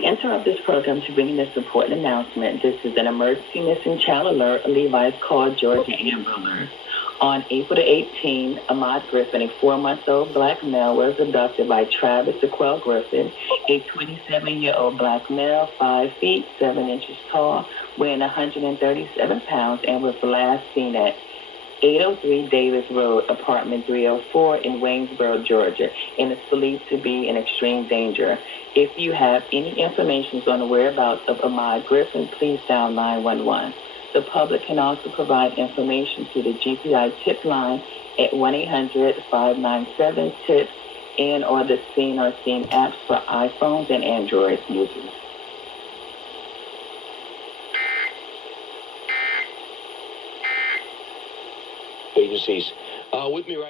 We interrupt this program to bring this important announcement. This is an emergency missing child alert. Levi's called Georgia Amber Alert. On April the 18th, Ahmad Griffin, a 4-month-old black male, was abducted by Travis Sequel Griffin, a 27-year-old black male, 5 feet, 7 inches tall, weighing 137 pounds, and was last seen at 803 Davis Road, apartment 304 in Waynesboro, Georgia, and is believed to be in extreme danger. If you have any information on the whereabouts of Ahmad Griffin, please dial 911. The public can also provide information to the GPI tip line at 1-800-597-TIPS and or the Seen or Seen apps for iPhones and Android users. Agencies with me right